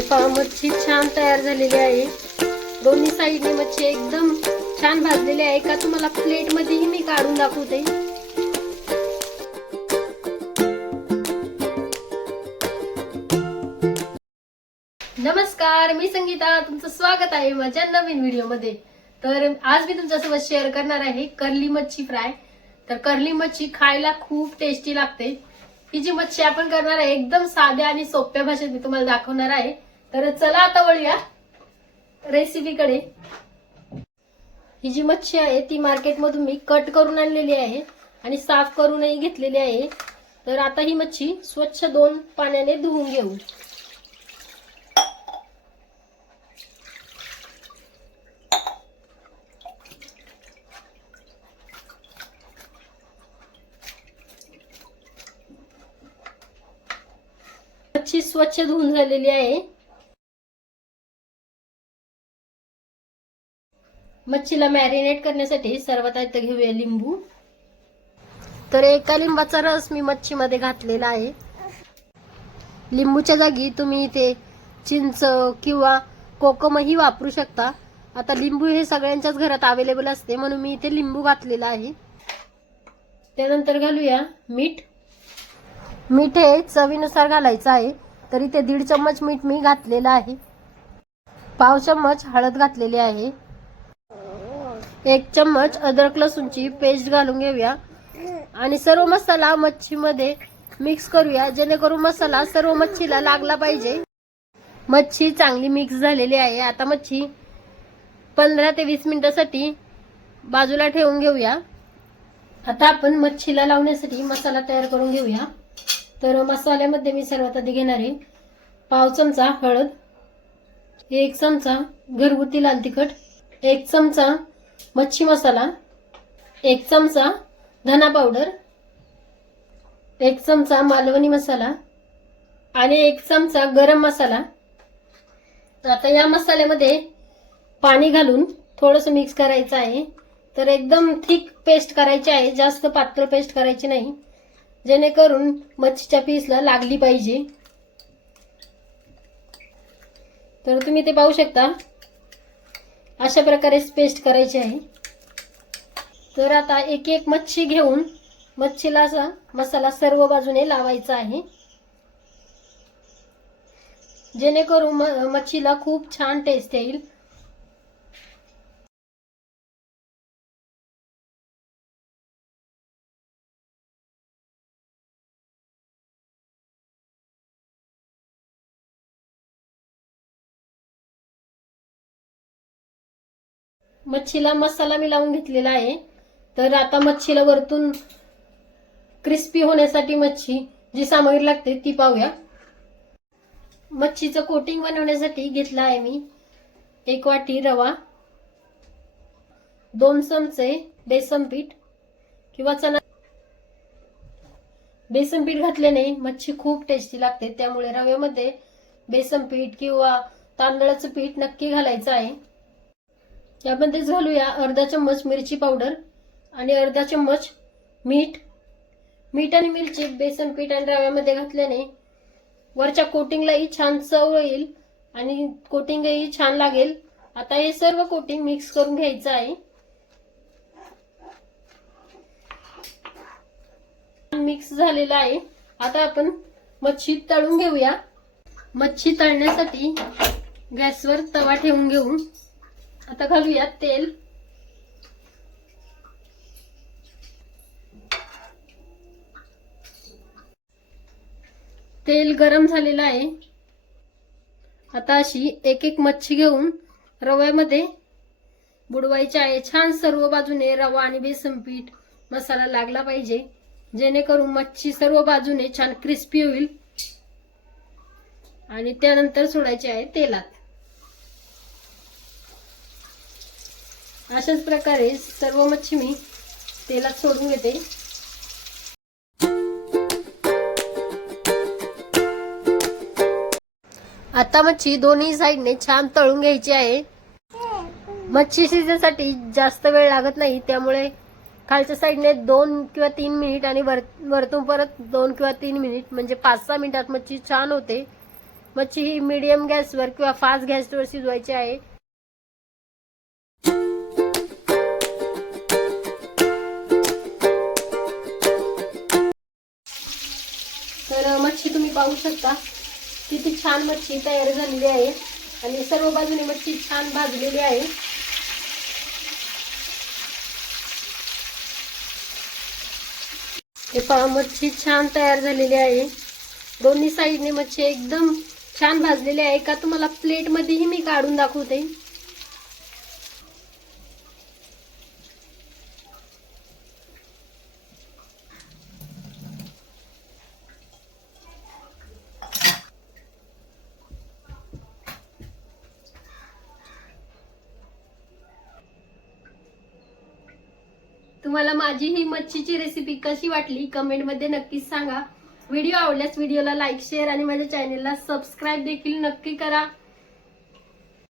हे पहा मच्छी छान तयार झालेली आहे. दोन्ही साईडने मच्छी एकदम छान भाजलेली आहे. का तुम्हाला प्लेट मध्येही मी काढून दाखवते. नमस्कार मी संगीता. तुमचं स्वागत आहे माझ्या नवीन व्हिडिओमध्ये. तर आज मी तुमच्यासोबत शेअर करणार आहे कर्ली मच्छी फ्राय तर कर्ली मच्छी खायला खूप टेस्टी लागते. ही जी मच्छी आपण करणार आहे एकदम साध्या आणि सोप्या भाषेत मी तुम्हाला दाखवणार आहे. तर चला आता वळूया रेसिपीकडे ही जी मच्छी आहे ती मार्केटमधून मी कट करून आणलेली आहे आणि साफ करूनही घेतलेली आहे. तर आता ही मच्छी स्वच्छ दोन पाण्याने धुवून घेऊ. मच्छी स्वच्छ धुवून झालेली आहे. मच्छीला मॅरिनेट करण्यासाठी सर्वात आधी घेऊया लिंबू. तर एका लिंबाचा रस मी मच्छीमध्ये घातलेला आहे. लिंबूच्या जागी तुम्ही इथे चिंच किंवा कोकमही वापरू शकता. आता लिंबू हे सगळ्यांच्याच घरात अवेलेबल असते म्हणून मी इथे लिंबू घातलेला आहे. त्यानंतर घालूया मीठ. मीठ हे चवीनुसार घालायचं आहे तर इथे दीड चम्मच मीठ मी घातलेलं आहे. पाव चम्मच हळद घातलेली आहे. एक चम्मच अद्रक लसूणची पेस्ट घालून घेऊया. आणि सर्व मसाला मच्छीमध्ये मिक्स करूया. जेणेकरून मसाला सर्व मच्छीला लागला पाहिजे. मच्छी चांगली मिक्स झालेली आहे. आता मच्छी पंधरा ते वीस मिनिटासाठी बाजूला ठेवून घेऊया. आता आपण मच्छीला लावण्यासाठी मसाला तयार करून घेऊया. तर मसाल्यामध्ये मी सर्वात आधी घेणार आहे पाव चमचा हळद एक चमचा घरगुती लाल तिखट एक चमचा मच्छी मसाला एक चमचा धना पावडर एक चमचा मालवणी मसाला आणि एक चमचा गरम मसाला. आता या मसाल्यामध्ये पाणी घालून थोडंसं मिक्स करायचं आहे. तर एकदम थिक पेस्ट करायची आहे. जास्त पातळ पेस्ट करायची नाही. जेणेकरून मच्छीच्या पीसला लागली पाहिजे. तर तुम्ही ते पाहू शकता. अशा प्रकारे पेस्ट करायची आहे. तर आता एक एक मच्छी घेऊन मच्छीला असा मसाला सर्व बाजूने लावायचा आहे. जेणेकरून म- मच्छीला खूप छान टेस्ट येईल. मच्छीला मसाला मी लावून घेतलेला आहे. तर आता मच्छीला वरतून क्रिस्पी होण्यासाठी मच्छी जी सामग्री लागते ती पाहूया. मच्छीचं कोटिंग बनवण्यासाठी घेतला आहे मी एक वाटी रवा दोन चमचे बेसन पीठ किंवा चणा. बेसन पीठ घातल्याने मच्छी खूप टेस्टी लागते. त्यामुळे रव्यामध्ये बेसन पीठ किंवा तांदळाचं पीठ नक्की घालायचं आहे. यामध्येच घालूया अर्धा चम्मच मिरची पावडर आणि अर्धा चम्मच मीठ. मीठ आणि मिरची बेसन पीठ आणि रव्यामध्ये घातल्याने वरच्या कोटिंगलाही छान चव येईल आणि कोटिंगही छान लागेल. आता हे सर्व कोटिंग मिक्स करून घ्यायचं आहे. मिक्स झालेलं आहे. आता आपण मच्छी तळून घेऊया. मच्छी तळण्यासाठी गॅसवर तवा ठेवून घेऊ. आता घालूयात तेल. तेल गरम झालेलं आहे. आता अशी एक एक मच्छी घेऊन रव्यामध्ये बुडवायची आहे. छान सर्व बाजूने रवा आणि बेसन पीठ मसाला लागला पाहिजे. जेणेकरून मच्छी सर्व बाजूने छान क्रिस्पी होईल. आणि त्यानंतर सोडायची आहे तेलात. अशाच प्रकारे सर्व मच्छी मी तेलात सोडून घेते. आता मच्छी दोन्ही साईडने छान तळून घ्यायची आहे. मच्छी शिजण्यासाठी जास्त वेळ लागत नाही त्यामुळे खालच्या साईडने दोन किंवा तीन मिनिट आणि वर वरतून परत दोन किंवा तीन मिनिट म्हणजे पाच सहा मिनिटात मच्छी छान होते. मच्छी ही मीडियम गॅसवर किंवा फास्ट गॅसवर शिजवायची आहे. तुम्ही पाहू शकता किती छान मच्छी तयार झालेली आहे आणि सर्व बाजूने मच्छी छान भाजलेली आहे. हे पहा मच्छी छान तयार झालेली आहे. दोन्ही साईडने मच्छी एकदम छान भाजलेली आहे. का तुम्हाला प्लेट मध्येही मी काढून दाखवते. तुम्हाला माझी ही मच्छीची रेसिपी कशी वाटली कमेंटमध्ये नक्कीच सांगा. व्हिडिओ आवडल्यास व्हिडिओला लाईक शेअर आणि माझ्या चॅनेलला सबस्क्राईब देखील नक्की करा.